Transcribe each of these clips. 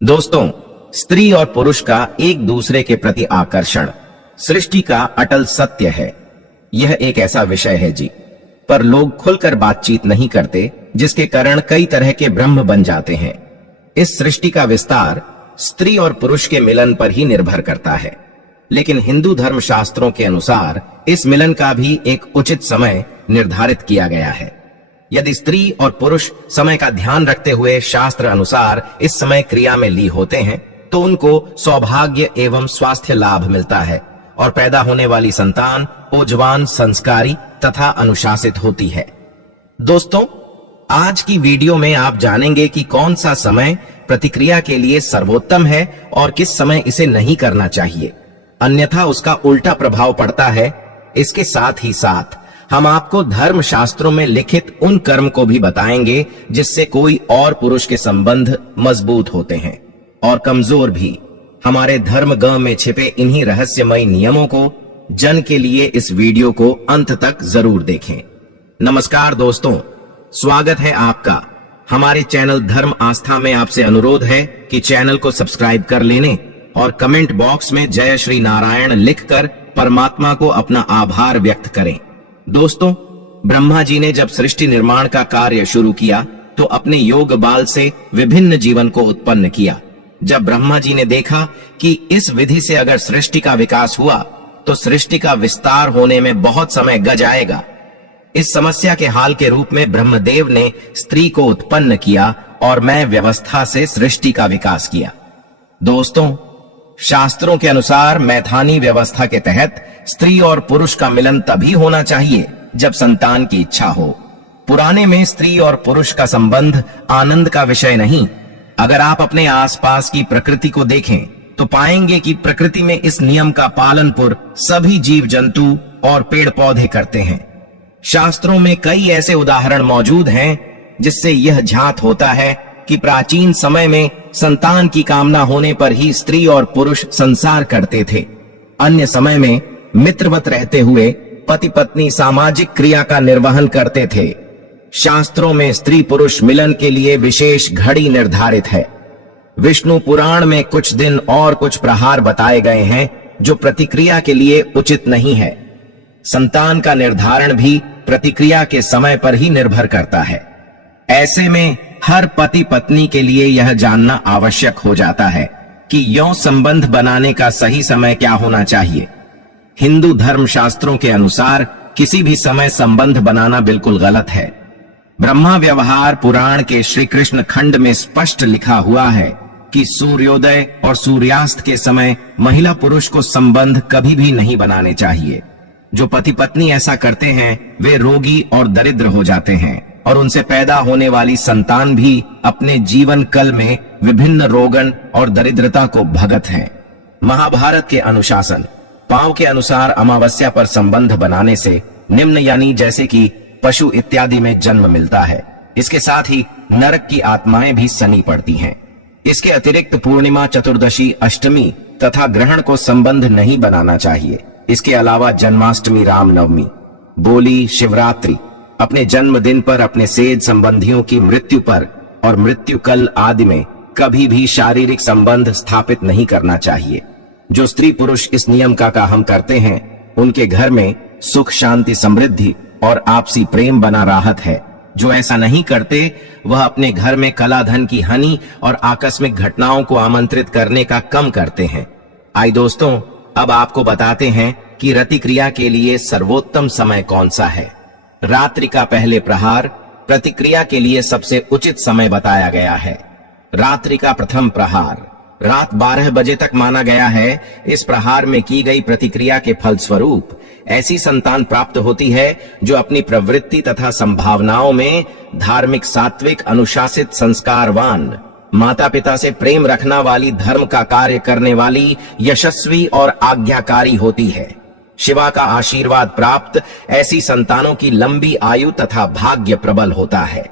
दोस्तों, स्त्री और पुरुष का एक दूसरे के प्रति आकर्षण सृष्टि का अटल सत्य है। यह एक ऐसा विषय है जी, पर लोग खुलकर बातचीत नहीं करते, जिसके कारण कई तरह के भ्रम बन जाते हैं। इस सृष्टि का विस्तार स्त्री और पुरुष के मिलन पर ही निर्भर करता है, लेकिन हिंदू धर्म शास्त्रों के अनुसार इस मिलन का भी एक उचित समय निर्धारित किया गया है। यदि स्त्री और पुरुष समय का ध्यान रखते हुए शास्त्र अनुसार इस समय क्रिया में ली होते हैं, तो उनको सौभाग्य एवं स्वास्थ्य लाभ मिलता है और पैदा होने वाली संतान ऊर्जवान, संस्कारी तथा अनुशासित होती है। दोस्तों, आज की वीडियो में आप जानेंगे कि कौन सा समय प्रतिक्रिया के लिए सर्वोत्तम है और किस समय इसे नहीं करना चाहिए, अन्यथा उसका उल्टा प्रभाव पड़ता है। इसके साथ ही साथ हम आपको धर्म शास्त्रों में लिखित उन कर्म को भी बताएंगे जिससे कोई और पुरुष के संबंध मजबूत होते हैं और कमजोर भी। हमारे धर्म ग में छिपे इन्हीं रहस्यमय नियमों को जन के लिए इस वीडियो को अंत तक जरूर देखें। नमस्कार दोस्तों, स्वागत है आपका हमारे चैनल धर्म आस्था में। आपसे अनुरोध है कि चैनल को सब्सक्राइब कर लेने और कमेंट बॉक्स में जय श्री नारायण लिखकर परमात्मा को अपना आभार व्यक्त करें। दोस्तों, ब्रह्मा जी ने जब सृष्टि निर्माण का कार्य शुरू किया तो अपने योग बाल से विभिन्न जीवन को उत्पन्न किया। जब ब्रह्मा जी ने देखा कि इस विधि से अगर सृष्टि का विकास हुआ तो सृष्टि का विस्तार होने में बहुत समय गज आएगा। इस समस्या के हाल के रूप में ब्रह्मदेव ने स्त्री को उत्पन्न किया और मैं व्यवस्था से सृष्टि का विकास किया। दोस्तों, शास्त्रों के अनुसार मैथानी व्यवस्था के तहत स्त्री और पुरुष का मिलन तभी होना चाहिए जब संतान की इच्छा हो। पुराने में स्त्री और पुरुष का संबंध आनंद का विषय नहीं। अगर आप अपने आसपास की प्रकृति को देखें तो पाएंगे कि प्रकृति में इस नियम का पालन सभी जीव जंतु और पेड़ पौधे करते हैं। शास्त्रों में कई ऐसे उदाहरण मौजूद हैं जिससे यह झात होता है कि प्राचीन समय में संतान की कामना होने पर ही स्त्री और पुरुष संसार करते थे। अन्य समय में मित्रवत रहते हुए पति पत्नी सामाजिक क्रिया का निर्वहन करते थे। शास्त्रों में स्त्री पुरुष मिलन के लिए विशेष घड़ी निर्धारित है। विष्णु पुराण में कुछ दिन और कुछ प्रहार बताए गए हैं जो प्रतिक्रिया के लिए उचित नहीं है। संतान का निर्धारण भी प्रतिक्रिया के समय पर ही निर्भर करता है। ऐसे में हर पति पत्नी के लिए यह जानना आवश्यक हो जाता है कि यौन संबंध बनाने का सही समय क्या होना चाहिए। हिंदू धर्म शास्त्रों के अनुसार किसी भी समय संबंध बनाना बिल्कुल गलत है। ब्रह्मा व्यवहार पुराण के श्री कृष्ण खंड में स्पष्ट लिखा हुआ है कि सूर्योदय और सूर्यास्त के समय महिला पुरुष को संबंध कभी भी नहीं बनाने चाहिए। जो पति पत्नी ऐसा करते हैं वे रोगी और दरिद्र हो जाते हैं और उनसे पैदा होने वाली संतान भी अपने जीवन काल में विभिन्न रोगन और दरिद्रता को भगत हैं। महाभारत के अनुशासन पांव के अनुसार अमावस्या पर संबंध बनाने से निम्न यानी जैसे कि पशु इत्यादि में जन्म मिलता है। इसके साथ ही नरक की आत्माएं भी सनी पड़ती हैं। इसके अतिरिक्त पूर्णिमा, चतुर्दशी, अष्टमी तथा ग्रहण को संबंध नहीं बनाना चाहिए। इसके अलावा जन्माष्टमी, रामनवमी, बोली, शिवरात्रि, अपने जन्मदिन पर, अपने सेज संबंधियों की मृत्यु पर और मृत्यु कल आदि में कभी भी शारीरिक संबंध स्थापित नहीं करना चाहिए। जो स्त्री पुरुष इस नियम का काम करते हैं उनके घर में सुख, शांति, समृद्धि और आपसी प्रेम बना राहत है। जो ऐसा नहीं करते वह अपने घर में कला धन की हानि और आकस्मिक घटनाओं को आमंत्रित करने का कम करते हैं। आइए दोस्तों, अब आपको बताते हैं कि रति क्रिया के लिए सर्वोत्तम समय कौन सा है। रात्रि का पहले प्रहार प्रतिक्रिया के लिए सबसे उचित समय बताया गया है। रात्रि का प्रथम प्रहार रात 12 बजे तक माना गया है। इस प्रहार में की गई प्रतिक्रिया के फलस्वरूप ऐसी संतान प्राप्त होती है जो अपनी प्रवृत्ति तथा संभावनाओं में धार्मिक, सात्विक, अनुशासित, संस्कारवान, माता पिता से प्रेम रखना वाली, धर्म का कार्य करने वाली, यशस्वी और आज्ञाकारी होती है। शिवा का आशीर्वाद प्राप्त ऐसी संतानों की लंबी आयु तथा भाग्य प्रबल होता है।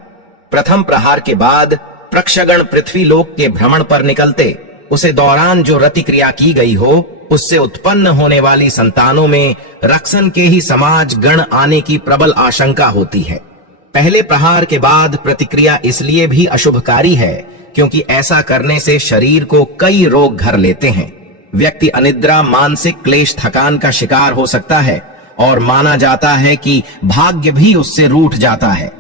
प्रथम प्रहार के बाद प्रक्षगण पृथ्वी लोक के भ्रमण पर निकलते उसे दौरान जो रति क्रिया की गई हो उससे उत्पन्न होने वाली संतानों में रक्षण के ही समाज गण आने की प्रबल आशंका होती है। पहले प्रहार के बाद प्रतिक्रिया इसलिए भी अशुभकारी है क्योंकि ऐसा करने से शरीर को कई रोग घर लेते हैं। व्यक्ति अनिद्रा, मानसिक क्लेश, थकान का शिकार हो सकता है और माना जाता है कि भाग्य भी उससे रूठ जाता है।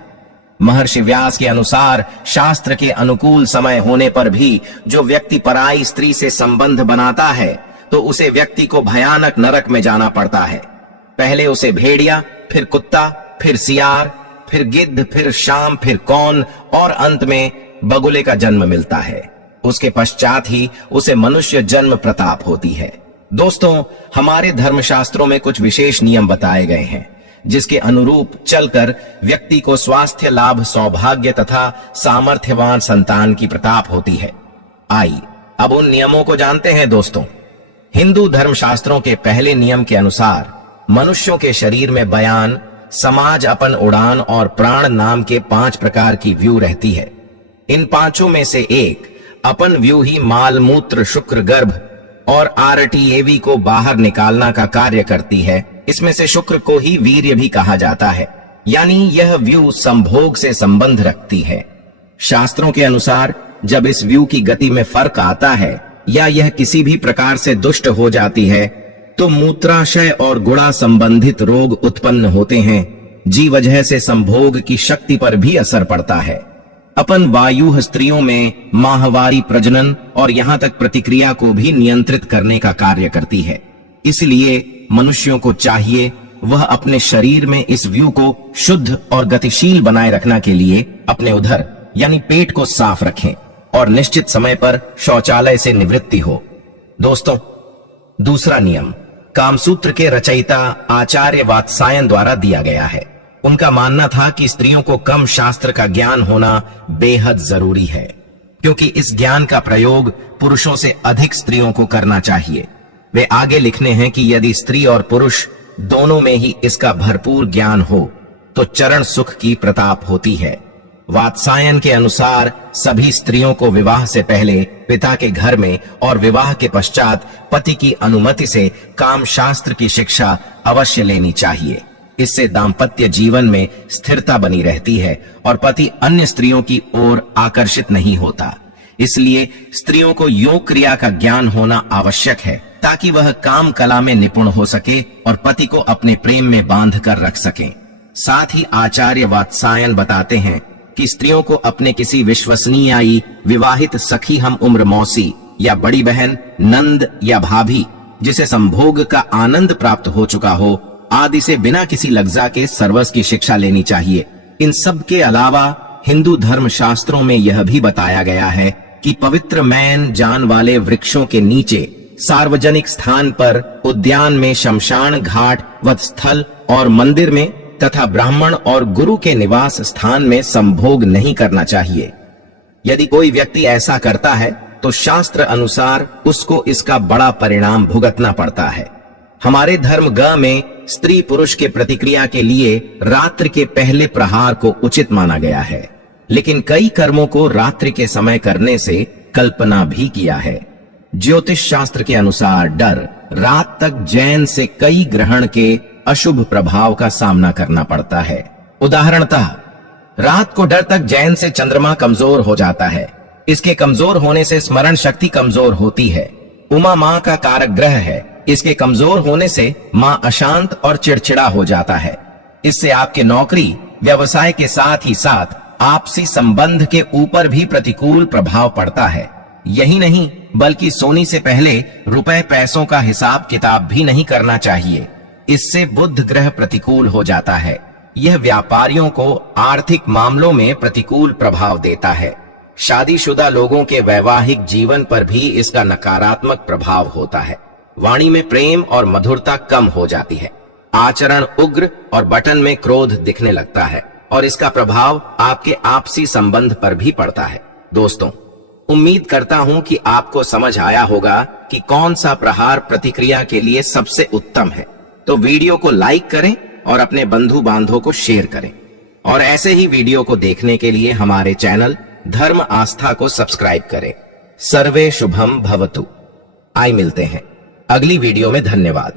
महर्षि व्यास के अनुसार शास्त्र के अनुकूल समय होने पर भी जो व्यक्ति पराई स्त्री से संबंध बनाता है तो उसे व्यक्ति को भयानक नरक में जाना पड़ता है। पहले उसे भेड़िया, फिर कुत्ता, फिर सियार, फिर गिद्ध, फिर शाम, फिर कौन और अंत में बगुले का जन्म मिलता है। उसके पश्चात ही उसे मनुष्य जन्म प्रताप होती है। दोस्तों, हमारे धर्मशास्त्रों में कुछ विशेष नियम बताए गए हैं जिसके अनुरूप चलकर व्यक्ति को स्वास्थ्य लाभ, सौभाग्य तथा सामर्थ्यवान संतान की प्रताप होती है। आइए अब उन नियमों को जानते हैं। दोस्तों, हिंदू धर्मशास्त्रों के पहले नियम के अनुसार मनुष्यों के शरीर में बयान, समाज, अपन, उड़ान और प्राण नाम के 5 प्रकार की व्यू रहती है। इन पांचों में से एक अपन व्यू ही माल मूत्र, शुक्र, गर्भ और आरटीएवी को बाहर निकालना का कार्य करती है। इसमें से शुक्र को ही वीर्य भी कहा जाता है, यानी यह व्यू संभोग से संबंध रखती है। शास्त्रों के अनुसार जब इस व्यू की गति में फर्क आता है या यह किसी भी प्रकार से दुष्ट हो जाती है तो मूत्राशय और गुणा संबंधित रोग उत्पन्न होते हैं, जी वजह से संभोग की शक्ति पर भी असर पड़ता है। अपन वायु स्त्रियों में माहवारी, प्रजनन और यहां तक प्रतिक्रिया को भी नियंत्रित करने का कार्य करती है। इसलिए मनुष्यों को चाहिए वह अपने शरीर में इस व्यू को शुद्ध और गतिशील बनाए रखना के लिए अपने उदर यानी पेट को साफ रखें और निश्चित समय पर शौचालय से निवृत्ति हो। दोस्तों, दूसरा नियम कामसूत्र के रचयिता आचार्य वात्सायन द्वारा दिया गया है। उनका मानना था कि स्त्रियों को कम शास्त्र का ज्ञान होना बेहद जरूरी है, क्योंकि इस ज्ञान का प्रयोग पुरुषों से अधिक स्त्रियों को करना चाहिए। वे आगे लिखने हैं कि यदि स्त्री और पुरुष दोनों में ही इसका भरपूर ज्ञान हो तो चरण सुख की प्रताप होती है। वात्सायन के अनुसार सभी स्त्रियों को विवाह से पहले पिता के घर में और विवाह के पश्चात पति की अनुमति से काम शास्त्र की शिक्षा अवश्य लेनी चाहिए। इससे दाम्पत्य जीवन में स्थिरता बनी रहती है और पति अन्य स्त्रियों की ओर आकर्षित नहीं होता। इसलिए स्त्रियों को योग क्रिया का ज्ञान होना आवश्यक है ताकि वह काम कला में निपुण हो सके और पति को अपने प्रेम में बांध कर रख सके। साथ ही आचार्य वात्सायन बताते हैं कि स्त्रियों को अपने किसी विश्वसनीय विवाहित सखी, हम उम्र मौसी या बड़ी बहन, नंद या भाभी जिसे संभोग का आनंद प्राप्त हो चुका हो आदि से बिना किसी लज्जा के सर्वस्व की शिक्षा लेनी चाहिए। इन सब के अलावा हिंदू धर्म शास्त्रों में यह भी बताया गया है कि पवित्र मैन जान वाले वृक्षों के नीचे, सार्वजनिक स्थान पर, उद्यान में, शमशान घाट, वधस्थल और मंदिर में तथा ब्राह्मण और गुरु के निवास स्थान में संभोग नहीं करना चाहिए। यदि कोई व्यक्ति ऐसा करता है तो शास्त्र अनुसार उसको इसका बड़ा परिणाम भुगतना पड़ता है। हमारे धर्म ग में स्त्री पुरुष के प्रतिक्रिया के लिए रात्रि के पहले प्रहार को उचित माना गया है, लेकिन कई कर्मों को रात्रि के समय करने से कल्पना भी किया है। ज्योतिष शास्त्र के अनुसार डर रात तक जैन से कई ग्रहण के अशुभ प्रभाव का सामना करना पड़ता है। उदाहरणतः रात को डर तक जैन से चंद्रमा कमजोर हो जाता है। इसके कमजोर होने से स्मरण शक्ति कमजोर होती है। उमा मां का कारक ग्रह है। इसके कमजोर होने से मां अशांत और चिड़चिड़ा हो जाता है। इससे आपके नौकरी, व्यवसाय के साथ ही साथ आपसी संबंध के ऊपर भी प्रतिकूल प्रभाव पड़ता है। यही नहीं बल्कि सोने से पहले रुपए पैसों का हिसाब किताब भी नहीं करना चाहिए। इससे बुध ग्रह प्रतिकूल हो जाता है। यह व्यापारियों को आर्थिक मामलों में प्रतिकूल प्रभाव देता है। शादीशुदा लोगों के वैवाहिक जीवन पर भी इसका नकारात्मक प्रभाव होता है। वाणी में प्रेम और मधुरता कम हो जाती है। आचरण उग्र और बटन में क्रोध दिखने लगता है और इसका प्रभाव आपके आपसी संबंध पर भी पड़ता है। दोस्तों, उम्मीद करता हूं कि आपको समझ आया होगा कि कौन सा प्रहार प्रतिक्रिया के लिए सबसे उत्तम है। तो वीडियो को लाइक करें और अपने बंधु बांधवों को शेयर करें और ऐसे ही वीडियो को देखने के लिए हमारे चैनल धर्म आस्था को सब्सक्राइब करें। सर्वे शुभम भवतु। आइए मिलते हैं अगली वीडियो में। धन्यवाद।